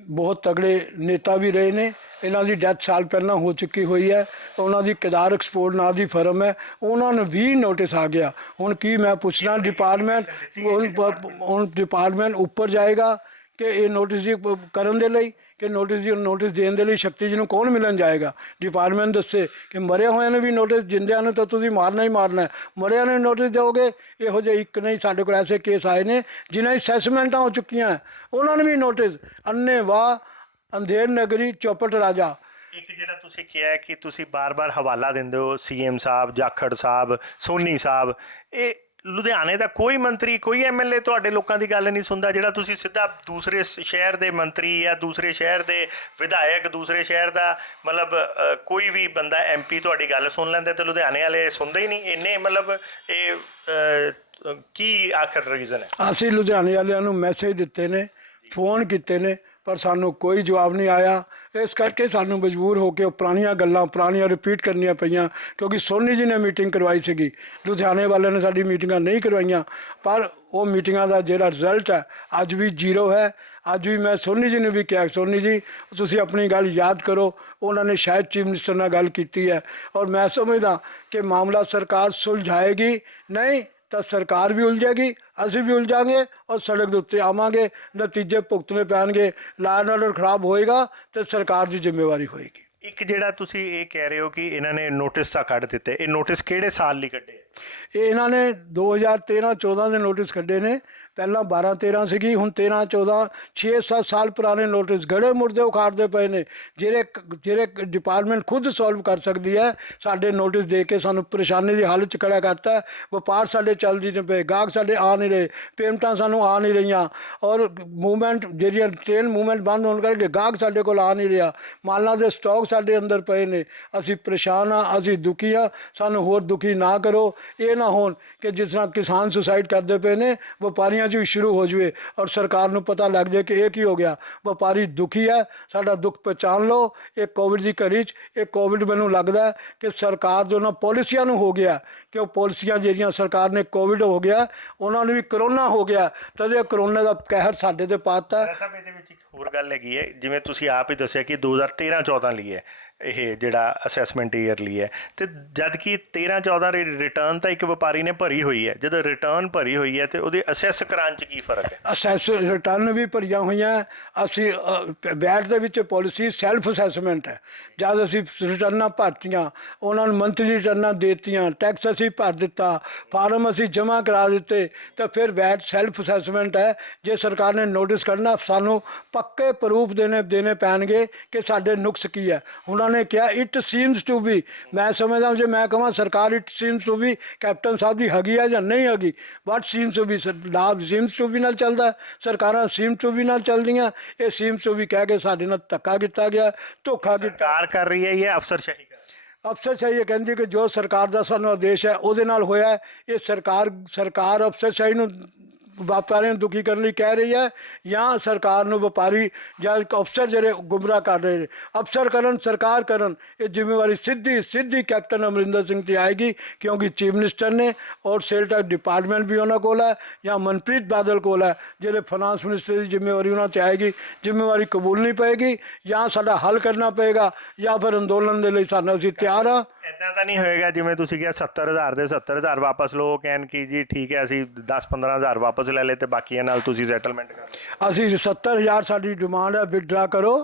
ਬਹੁਤ ਤਗੜੇ ਨੇਤਾ ਵੀ ਰਹੇ ਨੇ। ਇਹਨਾਂ ਦੀ ਡੈਥ ਸਾਲ ਪਹਿਲਾਂ ਹੋ ਚੁੱਕੀ ਹੋਈ ਹੈ। ਉਹਨਾਂ ਦੀ ਕੇਦਾਰ ਐਕਸਪੋਰਟ ਨਾਂ ਦੀ ਫਰਮ ਹੈ, ਉਹਨਾਂ ਨੂੰ ਵੀ ਨੋਟਿਸ ਆ ਗਿਆ। ਹੁਣ ਕੀ ਮੈਂ ਪੁੱਛਣਾ, ਡਿਪਾਰਟਮੈਂਟ ਹੁਣ ਡਿਪਾਰਟਮੈਂਟ ਉੱਪਰ ਜਾਏਗਾ ਕਿ ਇਹ ਨੋਟਿਸ ਦੀ ਕਰਨ ਦੇ ਲਈ, ਕਿ ਨੋਟਿਸ ਦੇਣ ਦੇ ਲਈ ਸ਼ਕਤੀ ਜੀ ਨੂੰ ਕੌਣ ਮਿਲਣ ਜਾਏਗਾ? ਡਿਪਾਰਟਮੈਂਟ ਦੱਸੇ ਕਿ ਮਰਿਆ ਹੋਇਆਂ ਨੂੰ ਵੀ ਨੋਟਿਸ, ਜਿੰਦਿਆਂ ਨੂੰ ਤਾਂ ਤੁਸੀਂ ਮਾਰਨਾ ਹੀ ਮਾਰਨਾ ਹੈ, ਮਰਿਆਂ ਨੂੰ ਨੋਟਿਸ ਦਿਓਗੇ? ਇਹੋ ਜਿਹੇ ਇੱਕ ਨਹੀਂ, ਸਾਡੇ ਕੋਲ ਐਸੇ ਕੇਸ ਆਏ ਨੇ ਜਿਨ੍ਹਾਂ ਦੀ ਅਸੈਸਮੈਂਟਾਂ ਹੋ ਚੁੱਕੀਆਂ, ਉਹਨਾਂ ਨੂੰ ਵੀ ਨੋਟਿਸ। ਅੰਨੇ ਵਾਹ ਅੰਧੇਰ ਨਗਰੀ ਚੌਪਟ ਰਾਜਾ। ਇੱਕ ਜਿਹੜਾ ਤੁਸੀਂ ਕਿਹਾ ਕਿ ਤੁਸੀਂ ਬਾਰ-ਬਾਰ ਹਵਾਲਾ ਦਿੰਦੇ ਹੋ ਸੀਐਮ ਸਾਹਿਬ, ਜਾਖੜ ਸਾਹਿਬ, ਸੋਨੀ ਸਾਹਿਬ, ਇਹ ਲੁਧਿਆਣੇ ਦਾ ਕੋਈ ਮੰਤਰੀ, ਕੋਈ ਐਮਐਲਏ ਤੁਹਾਡੇ ਲੋਕਾਂ ਦੀ ਗੱਲ ਨਹੀਂ ਸੁਣਦਾ? ਜਿਹੜਾ ਤੁਸੀਂ ਸਿੱਧਾ ਦੂਸਰੇ ਸ਼ਹਿਰ ਦੇ ਮੰਤਰੀ ਜਾਂ ਦੂਸਰੇ ਸ਼ਹਿਰ ਦੇ ਵਿਧਾਇਕ, ਦੂਸਰੇ ਸ਼ਹਿਰ ਦਾ ਮਤਲਬ ਕੋਈ ਵੀ ਬੰਦਾ ਐਮਪੀ ਤੁਹਾਡੀ ਗੱਲ ਸੁਣ ਲੈਂਦਾ ਤੇ ਲੁਧਿਆਣੇ ਵਾਲੇ ਸੁਣਦੇ ਹੀ ਨਹੀਂ? ਇੰਨੇ ਮਤਲਬ ਇਹ ਕੀ ਆਖਰ ਰੀਜ਼ਨ ਹੈ? ਅਸੀਂ ਲੁਧਿਆਣੇ ਵਾਲਿਆਂ ਨੂੰ ਮੈਸੇਜ ਦਿੱਤੇ ਨੇ, ਫੋਨ ਕੀਤੇ ਨੇ, ਪਰ ਸਾਨੂੰ ਕੋਈ ਜਵਾਬ ਨਹੀਂ ਆਇਆ। ਇਸ ਕਰਕੇ ਸਾਨੂੰ ਮਜਬੂਰ ਹੋ ਕੇ ਉਹ ਪੁਰਾਣੀਆਂ ਗੱਲਾਂ ਰਿਪੀਟ ਕਰਨੀਆਂ ਪਈਆਂ, ਕਿਉਂਕਿ ਸੋਨੀ ਜੀ ਨੇ ਮੀਟਿੰਗ ਕਰਵਾਈ ਸੀਗੀ, ਲੁਧਿਆਣੇ ਵਾਲਿਆਂ ਨੇ ਸਾਡੀ ਮੀਟਿੰਗਾਂ ਨਹੀਂ ਕਰਵਾਈਆਂ। ਪਰ ਉਹ ਮੀਟਿੰਗਾਂ ਦਾ ਜਿਹੜਾ ਰਿਜ਼ਲਟ ਹੈ ਅੱਜ ਵੀ ਜ਼ੀਰੋ ਹੈ। ਅੱਜ ਵੀ ਮੈਂ ਸੋਨੀ ਜੀ ਨੂੰ ਵੀ ਕਿਹਾ, ਸੋਨੀ ਜੀ ਤੁਸੀਂ ਆਪਣੀ ਗੱਲ ਯਾਦ ਕਰੋ, ਉਹਨਾਂ ਨੇ ਸ਼ਾਇਦ ਚੀਫ ਮਿਨਿਸਟਰ ਨਾਲ ਗੱਲ ਕੀਤੀ ਹੈ। ਔਰ ਮੈਂ ਸਮਝਦਾ ਕਿ ਮਾਮਲਾ ਸਰਕਾਰ ਸੁਲਝਾਏਗੀ, ਨਹੀਂ ਤਾਂ ਸਰਕਾਰ ਵੀ ਉਲਝੇਗੀ, ਅਸੀਂ ਵੀ ਉਲਝਾਂਗੇ ਔਰ ਸੜਕ ਦੇ ਉੱਤੇ ਆਵਾਂਗੇ, ਨਤੀਜੇ ਭੁਗਤਣੇ ਪੈਣਗੇ। ਲਾਅ ਐਂਡ ਆਰਡਰ ਖਰਾਬ ਹੋਏਗਾ ਤੇ ਸਰਕਾਰ ਦੀ ਜ਼ਿੰਮੇਵਾਰੀ ਹੋਏਗੀ। ਇੱਕ ਜਿਹੜਾ ਤੁਸੀਂ ਇਹ ਕਹਿ ਰਹੇ ਹੋ ਕਿ ਇਹਨਾਂ ਨੇ ਨੋਟਿਸ ਤਾਂ ਕੱਢ ਦਿੱਤੇ, ਇਹ ਨੋਟਿਸ ਕਿਹੜੇ ਸਾਲ ਲਈ ਕੱਢੇ? ਇਹ ਇਹਨਾਂ ਨੇ 2013-14 ਦੇ ਨੋਟਿਸ ਕੱਢੇ ਨੇ। ਪਹਿਲਾਂ 12-13 ਸੀਗੀ, ਹੁਣ 13-14, 6-7 ਸਾਲ ਪੁਰਾਣੇ ਨੋਟਿਸ ਗੜੇ ਮੁਰਦੇ ਉਖਾੜਦੇ ਪਏ ਨੇ, ਜਿਹੜੇ ਡਿਪਾਰਟਮੈਂਟ ਖੁਦ ਸੋਲਵ ਕਰ ਸਕਦੀ ਹੈ। ਸਾਡੇ ਨੋਟਿਸ ਦੇ ਕੇ ਸਾਨੂੰ ਪਰੇਸ਼ਾਨੀ ਦੀ ਹਾਲਤ 'ਚ ਖੜਾ ਕਰਤਾ। ਵਪਾਰ ਸਾਡੇ ਚੱਲਦੀ ਨਹੀਂ ਪਏ, ਗਾਹਕ ਸਾਡੇ ਆ ਨਹੀਂ ਰਹੇ, ਪੇਮੈਂਟਾਂ ਸਾਨੂੰ ਆ ਨਹੀਂ ਰਹੀਆਂ, ਔਰ ਮੂਵਮੈਂਟ ਜਿਹੜੀਆਂ ਟ੍ਰੇਨ ਮੂਵਮੈਂਟ ਬੰਦ ਹੋਣ ਕਰਕੇ ਗਾਹਕ ਸਾਡੇ ਕੋਲ ਆ ਨਹੀਂ ਰਿਹਾ, ਮਾਲਾਂ ਦੇ ਸਟਾਕ ਸਾਡੇ ਅੰਦਰ ਪਏ ਨੇ। ਅਸੀਂ ਪਰੇਸ਼ਾਨ ਹਾਂ, ਅਸੀਂ ਦੁਖੀ ਹਾਂ, ਸਾਨੂੰ ਹੋਰ ਦੁਖੀ ਨਾ ਕਰੋ। ਇਹ ਨਾ ਹੋਣ ਕਿ ਜਿਸ ਤਰ੍ਹਾਂ ਕਿਸਾਨ ਸੁਸਾਈਡ ਕਰਦੇ ਪਏ ਨੇ, ਵਪਾਰੀਆਂ 'ਚ ਵੀ ਸ਼ੁਰੂ ਹੋ ਜਾਵੇ ਔਰ ਸਰਕਾਰ ਨੂੰ ਪਤਾ ਲੱਗ ਜਾਏ ਕਿ ਇਹ ਕੀ ਹੋ ਗਿਆ। ਵਪਾਰੀ ਦੁਖੀ ਹੈ, ਸਾਡਾ ਦੁੱਖ ਪਹਿਚਾਣ ਲਓ। ਇਹ ਕੋਵਿਡ ਦੀ ਘੜੀ 'ਚ ਇਹ ਕੋਵਿਡ ਮੈਨੂੰ ਲੱਗਦਾ ਕਿ ਸਰਕਾਰ ਦੇ ਉਹਨਾਂ ਪਾਲਿਸੀਆਂ ਨੂੰ ਹੋ ਗਿਆ, ਕਿ ਉਹ ਪਾਲਿਸੀਆਂ ਜਿਹੜੀਆਂ ਸਰਕਾਰ ਨੇ, ਕੋਵਿਡ ਹੋ ਗਿਆ, ਉਹਨਾਂ ਨੂੰ ਵੀ ਕਰੋਨਾ ਹੋ ਗਿਆ, ਤਾਂ ਇਹ ਕਰੋਨਾ ਦਾ ਕਹਿਰ ਸਾਡੇ 'ਤੇ ਪਾਤਾ। ਸਾਹਿਬ ਇਹਦੇ ਵਿੱਚ ਇੱਕ ਹੋਰ ਗੱਲ ਹੈਗੀ ਹੈ, ਜਿਵੇਂ ਤੁਸੀਂ ਆਪ ਹੀ ਦੱਸਿਆ ਕਿ 2013-14 ਲਈ ਹੈ ਇਹ ਜਿਹੜਾ ਅਸੈਸਮੈਂਟ ਈਅਰਲੀ ਹੈ, ਤੇ ਜਦ ਕਿ 13-14 ਰਿਟਰਨ ਤਾਂ ਇੱਕ ਵਪਾਰੀ ਨੇ ਭਰੀ ਹੋਈ ਹੈ। ਜਦੋਂ ਰਿਟਰਨ ਭਰੀ ਹੋਈ ਹੈ ਤੇ ਉਹਦੇ ਅਸੈਸ ਕਰਾਉਣ 'ਚ ਕੀ ਫਰਕ ਹੈ? ਅਸੈਸ ਰਿਟਰਨ ਵੀ ਭਰੀਆਂ ਹੋਈਆਂ। ਅਸੀਂ ਵੈਟ ਦੇ ਵਿੱਚ ਪਾਲਿਸੀ ਸੈਲਫ ਅਸੈਸਮੈਂਟ ਹੈ। ਜਦ ਅਸੀਂ ਰਿਟਰਨਾਂ ਭਰਤੀਆਂ, ਉਹਨਾਂ ਨੂੰ ਮੰਥਲੀ ਰਿਟਰਨਾਂ ਦੇਤੀਆਂ, ਟੈਕਸ ਅਸੀਂ ਭਰ ਦਿੱਤਾ, ਫਾਰਮ ਅਸੀਂ ਜਮ੍ਹਾਂ ਕਰਾ ਦਿੱਤੇ, ਤਾਂ ਫਿਰ ਵੈਟ ਸੈਲਫ ਅਸੈਸਮੈਂਟ ਹੈ। ਜੇ ਸਰਕਾਰ ਨੇ ਨੋਟਿਸ ਕਰਨਾ, ਸਾਨੂੰ ਪੱਕੇ ਪ੍ਰੂਫ ਦੇਣੇ ਪੈਣਗੇ ਕਿ ਸਾਡੇ ਨੁਕਸ ਕੀ ਹੈ। ਉਹਨਾਂ ਨੇ ਕਿਹਾ ਇਟ ਸੀਮਸ ਟੂ ਬੀ, ਮੈਂ ਸਮਝਦਾ ਜੇ ਮੈਂ ਕਹਾਂ ਸਰਕਾਰ it seems to be, captain ਸਾਹਿਬ ਦੀ ਹੈਗੀ ਹੈ ਜਾਂ ਨਹੀਂ ਹੈਗੀ? What seems to be? ਲਾਭ ਸੀਮਸ ਟੂ ਬੀ ਨਾਲ ਚੱਲਦਾ, ਸਰਕਾਰਾਂ ਸੀਮਸ ਟੂ ਬੀ ਨਾਲ ਚੱਲਦੀਆਂ। ਇਹ ਸੀਮਸ ਟੂ ਬੀ ਕਹਿ ਕੇ ਸਾਡੇ ਨਾਲ ਧੱਕਾ ਕੀਤਾ ਗਿਆ, ਧੋਖਾ ਕੀਤਾ। ਸਰਕਾਰ ਕਰ ਰਹੀ ਹੈ ਜਾਂ ਅਫਸਰਸ਼ਾਹੀ ਕਰ ਰਹੀ ਹੈ? ਅਫਸਰਸ਼ਾਹੀ ਇਹ ਕਹਿੰਦੀ ਕਿ ਜੋ ਸਰਕਾਰ ਦਾ ਸਾਨੂੰ ਆਦੇਸ਼ ਹੈ ਉਹਦੇ ਨਾਲ ਹੋਇਆ। ਇਹ ਸਰਕਾਰ ਅਫਸਰਸ਼ਾਹੀ ਨੂੰ, ਵਪਾਰੀਆਂ ਨੂੰ ਦੁਖੀ ਕਰਨ ਲਈ ਕਹਿ ਰਹੀ ਹੈ, ਜਾਂ ਸਰਕਾਰ ਨੂੰ ਵਪਾਰੀ ਜਾਂ ਅਫਸਰ ਜਿਹੜੇ ਗੁੰਮਰਾਹ ਕਰ ਰਹੇ ਨੇ। ਅਫਸਰ ਕਰਨ, ਸਰਕਾਰ ਕਰਨ, ਇਹ ਜ਼ਿੰਮੇਵਾਰੀ ਸਿੱਧੀ ਕੈਪਟਨ ਅਮਰਿੰਦਰ ਸਿੰਘ 'ਤੇ ਆਏਗੀ, ਕਿਉਂਕਿ ਚੀਫ ਮਿਨਿਸਟਰ ਨੇ ਔਰ ਸੇਲ ਟੈਕਸ ਡਿਪਾਰਟਮੈਂਟ ਵੀ ਉਹਨਾਂ ਕੋਲ ਹੈ, ਜਾਂ ਮਨਪ੍ਰੀਤ ਬਾਦਲ ਕੋਲ ਹੈ, ਜਿਹੜੇ ਫਾਈਨਾਂਸ ਮਿਨਿਸਟਰ ਦੀ ਜ਼ਿੰਮੇਵਾਰੀ ਉਹਨਾਂ 'ਤੇ ਆਏਗੀ। ਜ਼ਿੰਮੇਵਾਰੀ ਕਬੂਲਣੀ ਪਏਗੀ, ਜਾਂ ਸਾਡਾ ਹੱਲ ਕਰਨਾ ਪਏਗਾ, ਜਾਂ ਫਿਰ ਅੰਦੋਲਨ ਦੇ ਲਈ ਅਸੀਂ ਤਿਆਰ ਹਾਂ। ਇੱਦਾਂ ਤਾਂ ਨਹੀਂ ਹੋਏਗਾ ਜਿਵੇਂ ਤੁਸੀਂ ਕਿਹਾ 70,000 ਦੇ 70,000 ਵਾਪਸ ਲਓ, ਕਹਿਣ ਕਿ ਜੀ ਠੀਕ ਹੈ ਅਸੀਂ 10-15,000 ਵਾਪਸ ਲੈ ਲਏ ਤੇ ਬਾਕੀਆਂ ਨਾਲ ਤੁਸੀਂ ਸੈਟਲਮੈਂਟ ਕਰ। ਅਸੀਂ 70,000 ਸਾਡੀ ਡਿਮਾਂਡ ਹੈ, ਵਿਦਡਰਾ ਕਰੋ।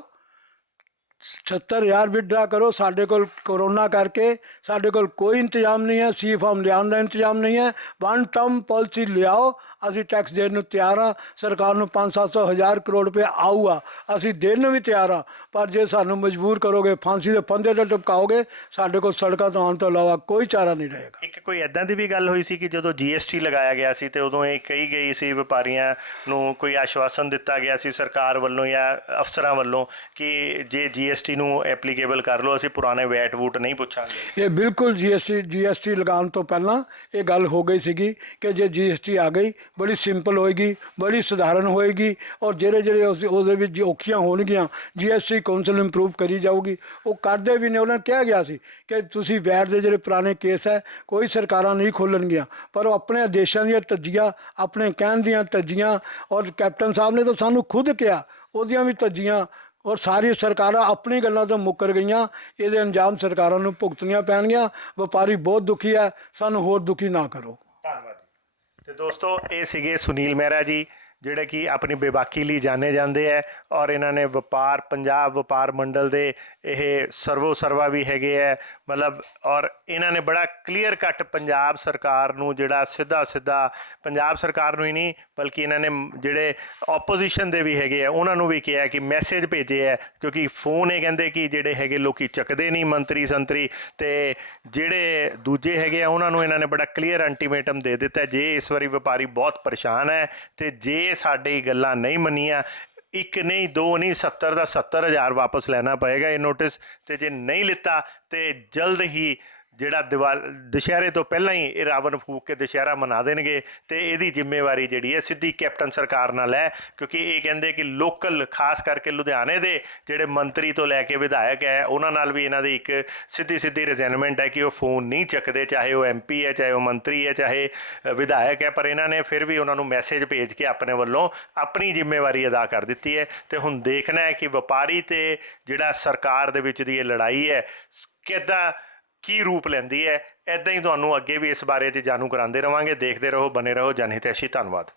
70,000 ਵਿਦਡਰਾ ਕਰੋ। ਸਾਡੇ ਕੋਲ ਕਰੋਨਾ ਕਰਕੇ ਸਾਡੇ ਕੋਲ ਕੋਈ ਇੰਤਜ਼ਾਮ ਨਹੀਂ ਹੈ, ਸੀ ਫਾਰਮ ਲਿਆਉਣ ਦਾ ਇੰਤਜ਼ਾਮ ਨਹੀਂ ਹੈ। ਵਨ ਟਰਮ ਪਾਲਿਸੀ ਲਿਆਓ, ਅਸੀਂ ਟੈਕਸ ਦੇਣ ਨੂੰ ਤਿਆਰ ਹਾਂ। ਸਰਕਾਰ ਨੂੰ 500-700 ਹਜ਼ਾਰ ਕਰੋੜ ਰੁਪਏ ਆਊਗਾ, ਅਸੀਂ ਦੇਣ ਨੂੰ ਵੀ ਤਿਆਰ ਹਾਂ। ਪਰ ਜੇ ਸਾਨੂੰ ਮਜਬੂਰ ਕਰੋਗੇ, ਫਾਂਸੀ ਦੇ ਫੰਦੇ 'ਤੇ ਟਪਕਾਓਗੇ, ਸਾਡੇ ਕੋਲ ਸੜਕਾਂ ਤੋਂ ਆਉਣ ਤੋਂ ਇਲਾਵਾ ਕੋਈ ਚਾਰਾ ਨਹੀਂ ਰਹੇਗਾ। ਇੱਕ ਕੋਈ ਇੱਦਾਂ ਦੀ ਵੀ ਗੱਲ ਹੋਈ ਸੀ ਕਿ ਜਦੋਂ GST ਲਗਾਇਆ ਗਿਆ ਸੀ ਤੇ ਉਦੋਂ ਇਹ ਕਹੀ ਗਈ ਸੀ ਵਪਾਰੀਆਂ ਨੂੰ, ਕੋਈ ਆਸ਼ਵਾਸਨ ਦਿੱਤਾ ਗਿਆ ਸੀ ਸਰਕਾਰ ਵੱਲੋਂ ਜਾਂ ਅਫਸਰਾਂ ਵੱਲੋਂ ਕਿ ਜੇ GST ਨੂੰ ਐਪਲੀਕੇਬਲ ਕਰ ਲਓ, ਅਸੀਂ ਪੁਰਾਣੇ ਵੈਟ ਵੂਟ ਨਹੀਂ ਪੁੱਛਾਂਗੇ। ਇਹ ਬਿਲਕੁਲ GST ਲਗਾਉਣ ਤੋਂ ਪਹਿਲਾਂ ਇਹ ਗੱਲ ਹੋ ਗਈ ਸੀਗੀ ਕਿ ਜੇ GST ਆ ਗਈ ਬੜੀ ਸਿੰਪਲ ਹੋਏਗੀ, ਬੜੀ ਸਧਾਰਨ ਹੋਏਗੀ, ਔਰ ਜਿਹੜੇ ਉਹਦੇ ਵਿੱਚ ਔਖੀਆਂ ਹੋਣਗੀਆਂ GST ਕੌਂਸਲ ਇੰਪਰੂਵ ਕਰੀ ਜਾਊਗੀ। ਉਹ ਕਰਦੇ ਵੀ ਨੇ। ਉਹਨਾਂ ਨੇ ਕਿਹਾ ਗਿਆ ਸੀ ਕਿ ਤੁਸੀਂ ਵੈਟ ਦੇ ਜਿਹੜੇ ਪੁਰਾਣੇ ਕੇਸ ਹੈ ਕੋਈ ਸਰਕਾਰਾਂ ਨਹੀਂ ਖੋਲ੍ਹਣਗੀਆਂ, ਪਰ ਉਹ ਆਪਣੇ ਦੇਸ਼ਾਂ ਦੀਆਂ ਧੱਜੀਆਂ, ਆਪਣੇ ਕਹਿਣ ਦੀਆਂ ਧੱਜੀਆਂ, ਔਰ ਕੈਪਟਨ ਸਾਹਿਬ ਨੇ ਤਾਂ ਸਾਨੂੰ ਖੁਦ ਕਿਹਾ ਉਹਦੀਆਂ ਵੀ ਧੱਜੀਆਂ, ਔਰ ਸਾਰੀ ਸਰਕਾਰਾਂ ਆਪਣੀ ਗੱਲਾਂ ਤੋਂ ਮੁੱਕਰ ਗਈਆਂ। ਇਹਦੇ ਅੰਜਾਮ ਸਰਕਾਰਾਂ ਨੂੰ ਭੁਗਤਣੀਆਂ ਪੈਣਗੀਆਂ। ਵਪਾਰੀ ਬਹੁਤ ਦੁਖੀ ਹੈ, ਸਾਨੂੰ ਹੋਰ ਦੁਖੀ ਨਾ ਕਰੋ। ਧੰਨਵਾਦ ਜੀ। ਤੇ ਦੋਸਤੋ, ਇਹ ਸੀਗੇ ਸੁਨੀਲ ਮਹਿਰਾ ਜੀ, ਜਿਹੜੇ ਕਿ ਆਪਣੀ ਬੇਬਾਕੀ ਲਈ ਜਾਣੇ ਜਾਂਦੇ ਹੈ, ਔਰ ਇਹਨਾਂ ਨੇ ਪੰਜਾਬ ਵਪਾਰ ਮੰਡਲ ਦੇ ਇਹ ਸਰਵਾ ਵੀ ਹੈਗੇ ਹੈ, ਮਤਲਬ, ਔਰ ਇਹਨਾਂ ਨੇ ਬੜਾ ਕਲੀਅਰ ਕੱਟ ਪੰਜਾਬ ਸਰਕਾਰ ਨੂੰ ਜਿਹੜਾ ਸਿੱਧਾ ਪੰਜਾਬ ਸਰਕਾਰ ਨੂੰ ਹੀ ਨਹੀਂ ਬਲਕਿ ਇਹਨਾਂ ਨੇ ਜਿਹੜੇ ਆਪੋਜੀਸ਼ਨ ਦੇ ਵੀ ਹੈਗੇ ਆ ਉਹਨਾਂ ਨੂੰ ਵੀ ਕਿਹਾ ਕਿ ਮੈਸੇਜ ਭੇਜੇ ਹੈ, ਕਿਉਂਕਿ ਫੋਨ ਇਹ ਕਹਿੰਦੇ ਕਿ ਜਿਹੜੇ ਹੈਗੇ ਲੋਕੀ ਚੱਕਦੇ ਨਹੀਂ ਮੰਤਰੀ ਸੰਤਰੀ, ਤੇ ਜਿਹੜੇ ਦੂਜੇ ਹੈਗੇ ਆ ਉਹਨਾਂ ਨੂੰ ਇਹਨਾਂ ਨੇ ਬੜਾ ਕਲੀਅਰ ਅਲਟੀਮੇਟਮ ਦੇ ਦਿੱਤਾ, ਜੇ ਇਸ ਵਾਰੀ ਵਪਾਰੀ ਬਹੁਤ ਪਰੇਸ਼ਾਨ ਹੈ ਤੇ ਜੇ ਸਾਡੀ ਗੱਲਾਂ ਨਹੀਂ ਮੰਨੀਆਂ, ਇੱਕ ਨਹੀਂ ਦੋ ਨਹੀਂ 70 ਦਾ 70,000 ਵਾਪਸ ਲੈਣਾ ਪਏਗਾ ਇਹ ਨੋਟਿਸ। ਤੇ ਜੇ ਨਹੀਂ ਲਿੱਤਾ ਤੇ ਜਲਦ ਹੀ ਜਿਹੜਾ ਦੁਸ਼ਹਿਰੇ ਤੋਂ ਪਹਿਲਾਂ ਹੀ ਇਹ ਰਾਵਣ ਫੂਕ ਕੇ ਦੁਸ਼ਹਿਰਾ ਮਨਾ ਦੇਣਗੇ, ਤੇ ਇਹਦੀ ਜ਼ਿੰਮੇਵਾਰੀ ਜਿਹੜੀ ਹੈ ਸਿੱਧੀ ਕੈਪਟਨ ਸਰਕਾਰ ਨਾਲ ਹੈ, ਕਿਉਂਕਿ ਇਹ ਕਹਿੰਦੇ ਕਿ ਲੋਕਲ ਖਾਸ ਕਰਕੇ ਲੁਧਿਆਣੇ ਦੇ ਜਿਹੜੇ ਮੰਤਰੀ ਤੋਂ ਲੈ ਕੇ ਵਿਧਾਇਕ ਹੈ ਉਹਨਾਂ ਨਾਲ ਵੀ ਇਹਨਾਂ ਦੀ ਇੱਕ ਸਿੱਧੀ ਰਿਜ਼ੈਨਮੈਂਟ ਹੈ ਕਿ ਉਹ ਫੋਨ ਨਹੀਂ ਚੱਕਦੇ, ਚਾਹੇ ਉਹ MP ਹੈ, ਚਾਹੇ ਉਹ ਮੰਤਰੀ ਹੈ, ਚਾਹੇ ਵਿਧਾਇਕ ਹੈ, ਪਰ ਇਹਨਾਂ ਨੇ ਫਿਰ ਵੀ ਉਹਨਾਂ ਨੂੰ ਮੈਸੇਜ ਭੇਜ ਕੇ ਆਪਣੇ ਵੱਲੋਂ ਆਪਣੀ ਜ਼ਿੰਮੇਵਾਰੀ ਅਦਾ ਕਰ ਦਿੱਤੀ ਹੈ। ਤੇ ਹੁਣ ਦੇਖਣਾ ਹੈ ਕਿ ਵਪਾਰੀ ਤੇ ਜਿਹੜਾ ਸਰਕਾਰ ਦੇ ਵਿੱਚ ਦੀ ਇਹ ਲੜਾਈ ਹੈ ਕਿੱਦਾਂ ਕੀ ਰੂਪ ਲੈਂਦੀ ਹੈ। ਇੱਦਾਂ ਹੀ ਤੁਹਾਨੂੰ ਅੱਗੇ ਵੀ ਇਸ ਬਾਰੇ 'ਚ ਜਾਣੂ ਕਰਾਉਂਦੇ ਰਹਾਂਗੇ। ਦੇਖਦੇ ਰਹੋ, ਬਨੇ ਰਹੋ ਜਨ ਹਿਤੈਸ਼ੀ। ਧੰਨਵਾਦ।